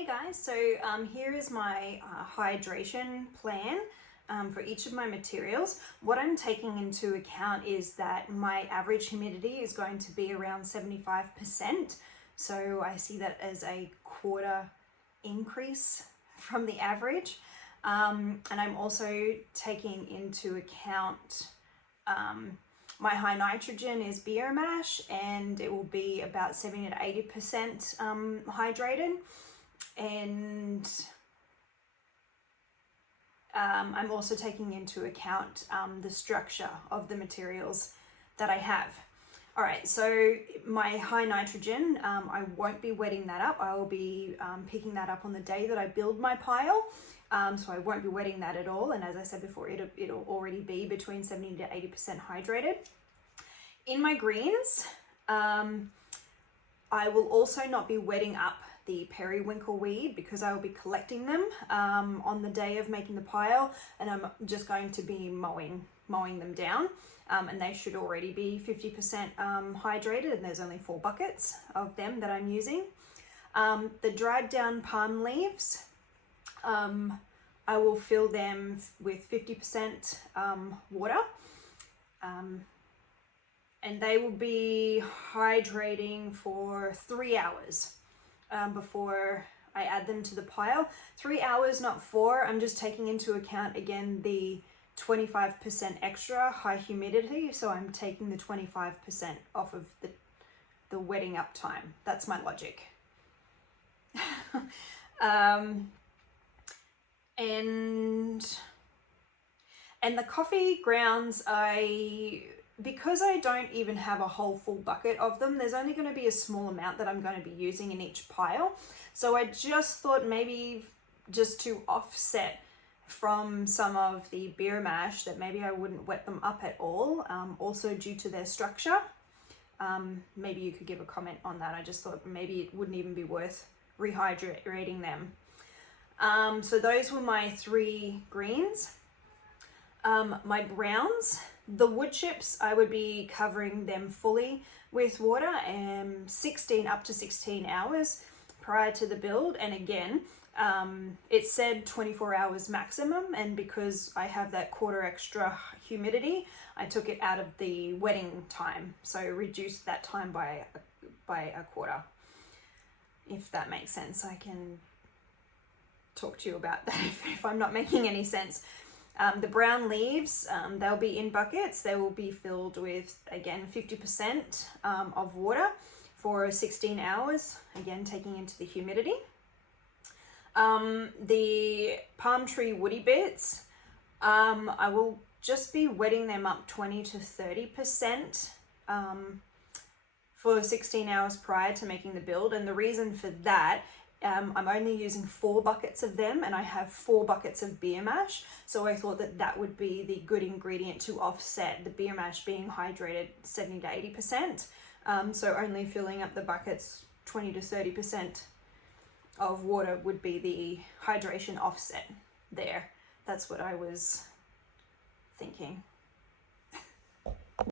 Hey guys, so here is my hydration plan for each of my materials. What I'm taking into account is that my average humidity is going to be around 75%. So I see that as a quarter increase from the average. And I'm also taking into account my high nitrogen is beer mash, and it will be about 70 to 80% hydrated. And I'm also taking into account the structure of the materials that I have. All right, so my high nitrogen, I won't be wetting that up. I will be picking that up on the day that I build my pile. So I won't be wetting that at all. And as I said before, it'll already be between 70 to 80% hydrated. In my greens, I will also not be wetting up the periwinkle weed because I will be collecting them on the day of making the pile, and I'm just going to be mowing them down, and they should already be 50% hydrated, and there's only 4 buckets of them that I'm using. The dried down palm leaves, I will fill them with 50% water, and they will be hydrating for 3 hours before I add them to the pile. 3 hours, not 4. I'm just taking into account again the 25% extra high humidity, so I'm taking the 25% off of the wetting up time. That's my logic. And the coffee grounds, because I don't even have a whole full bucket of them, there's only going to be a small amount that I'm going to be using in each pile. So I just thought maybe just to offset from some of the beer mash that maybe I wouldn't wet them up at all, also due to their structure. Maybe you could give a comment on that. I just thought maybe it wouldn't even be worth rehydrating them. So those were my 3 greens. My browns, the wood chips, I would be covering them fully with water and 16 up to 16 hours prior to the build. And again, it said 24 hours maximum, and because I have that quarter extra humidity, I took it out of the wetting time, so reduced that time by a quarter. If that makes sense, I can talk to you about that if I'm not making any sense. The brown leaves, they'll be in buckets. They will be filled with, again, 50% of water for 16 hours, again, taking into the humidity. The palm tree woody bits, I will just be wetting them up 20 to 30% for 16 hours prior to making the build. And the reason for that, I'm only using 4 buckets of them, and I have 4 buckets of beer mash. So I thought that would be the good ingredient to offset the beer mash being hydrated 70 to 80%. So only filling up the buckets 20 to 30% of water would be the hydration offset there. That's what I was thinking.